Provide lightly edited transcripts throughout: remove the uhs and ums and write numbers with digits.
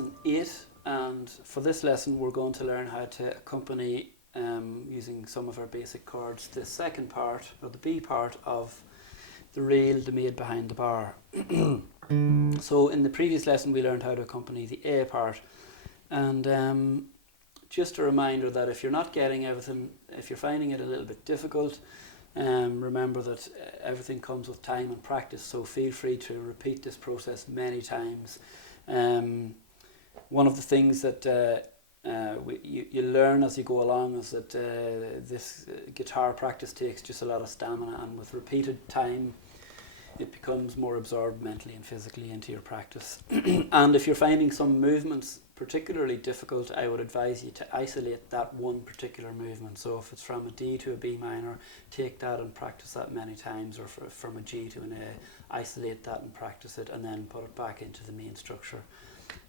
lesson 8, and for this lesson we're going to learn how to accompany using some of our basic chords the second part, or the B part of the reel, the Maid Behind the Bar. So in the previous lesson we learned how to accompany the A part, and just a reminder that if you're not getting everything, if you're finding it a little bit difficult, remember that everything comes with time and practice, so feel free to repeat this process many times. One of the things that you learn as you go along is that this guitar practice takes just a lot of stamina, and with repeated time it becomes more absorbed mentally and physically into your practice. And if you're finding some movements particularly difficult, I would advise you to isolate that one particular movement. So if it's from a D to a B minor, take that and practice that many times, or from a G to an A, isolate that and practice it, and then put it back into the main structure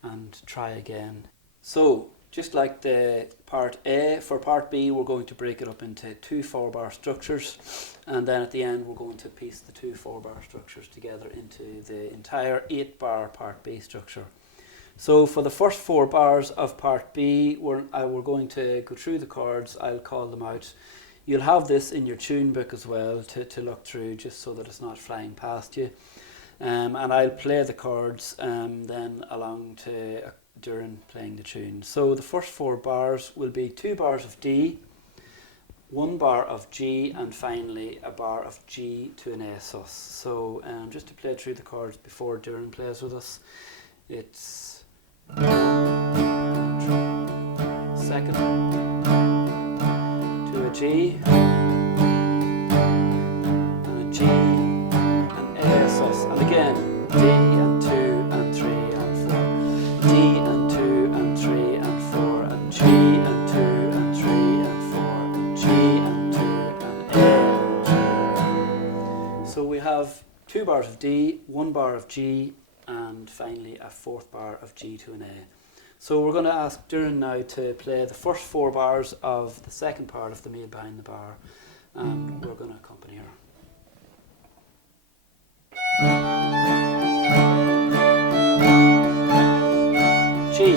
and try again. So just like the part A, for part B we're going to break it up into 2 4-bar structures, and then at the end we're going to piece the 2 4-bar structures together into the entire 8-bar part B structure. So for the first 4 bars of part B, we're going to go through the chords. I'll call them out. You'll have this in your tune book as well to look through, just so that it's not flying past you. And I'll play the chords then along to Doireann playing the tune. So the first 4 bars will be 2 bars of D, 1 bar of G, and finally a bar of G to an A sus. So just to play through the chords before Doireann plays with us, it's second to a G, and a G, and A sus, and again D and 2 and 3 and 4, D and 2 and 3 and 4, and G and 2 and 3 and 4, and G and 2 and A and 2. So we have 2 bars of D, 1 bar of G, and finally a 4th bar of G to an A. So we're going to ask Doireann now to play the first 4 bars of the second part of the Maid Behind the Bar, and we're going to accompany her. G.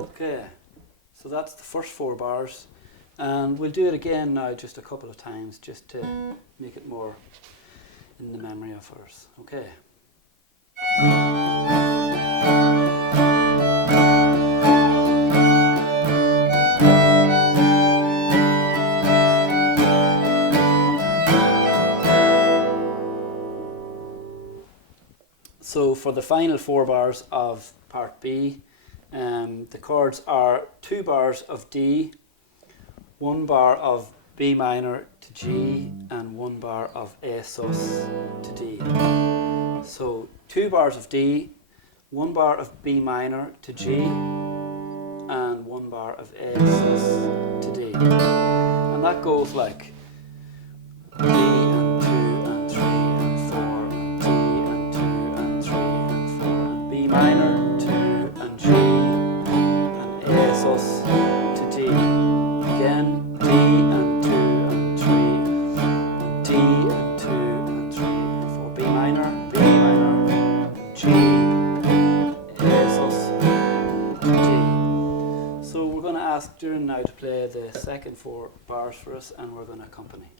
Okay, so that's the first 4 bars. And we'll do it again now just a couple of times, just to make it more in the memory of ours. Okay. So for the final 4 bars of part B, the chords are 2 bars of D, 1 bar of B minor to G, and 1 bar of A sus to D. So 2 bars of D, 1 bar of B minor to G, and 1 bar of A sus to D. And that goes like D and 2 and 3 and 4, and D and 2 and 3 and 4, and B minor, 2 and G, and A sus to D. Again, D and 2 and 3, and D and 2 and 3 and 4, B minor, G, A sus to D. So we're going to ask Doireann now to play the second 4 bars for us, and we're going to accompany.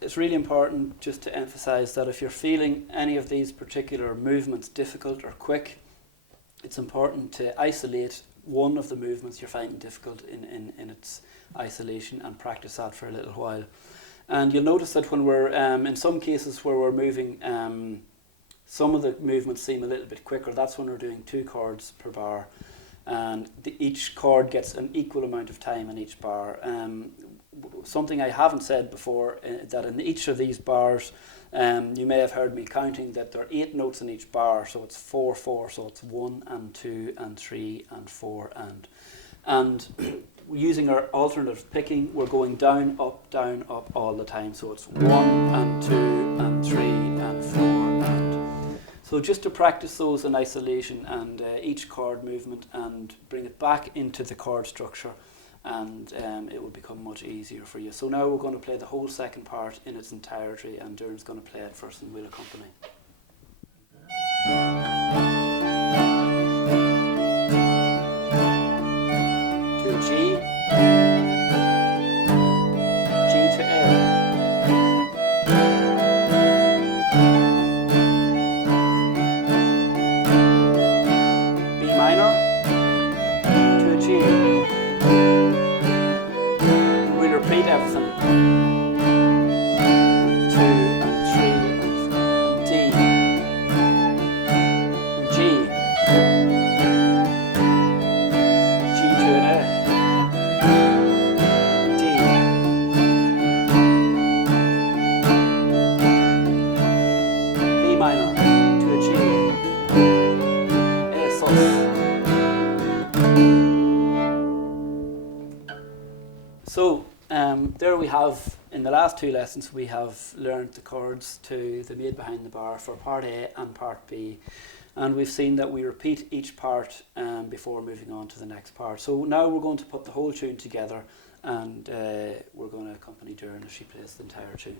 It's really important just to emphasize that if you're feeling any of these particular movements difficult or quick, it's important to isolate one of the movements you're finding difficult in its isolation and practice that for a little while. And you'll notice that when we're, in some cases where we're moving, some of the movements seem a little bit quicker. That's when we're doing 2 chords per bar, and each chord gets an equal amount of time in each bar. Something I haven't said before, that in each of these bars You may have heard me counting that there are 8 notes in each bar, so it's 4, 4, so it's 1 and 2 and 3 and 4 and using our alternative picking, we're going down, up all the time. So it's 1 and 2 and 3 and 4 and. So just to practice those in isolation and each chord movement and bring it back into the chord structure, and it will become much easier for you. So now we're going to play the whole second part in its entirety, and Doireann's going to play it first and we'll accompany. To G, G to A. So there we have, in the last 2 lessons, we have learned the chords to the Maid Behind the Bar for part A and part B. And we've seen that we repeat each part before moving on to the next part. So now we're going to put the whole tune together, and we're going to accompany Doireann as she plays the entire tune.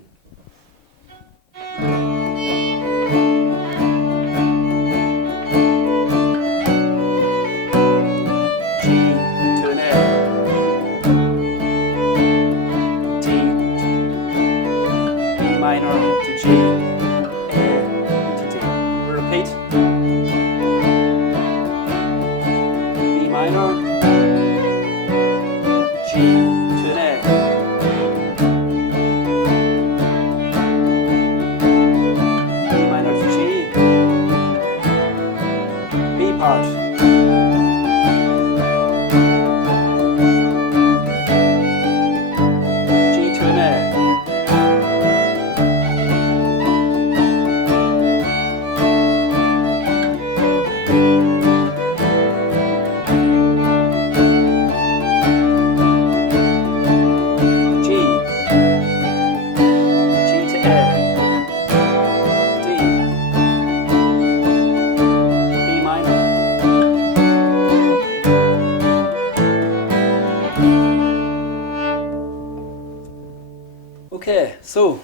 Okay, so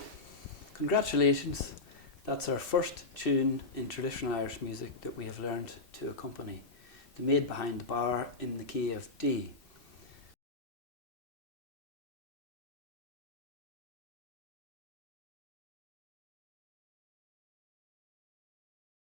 congratulations. That's our first tune in traditional Irish music that we have learned to accompany. The Maid Behind the Bar in the key of D.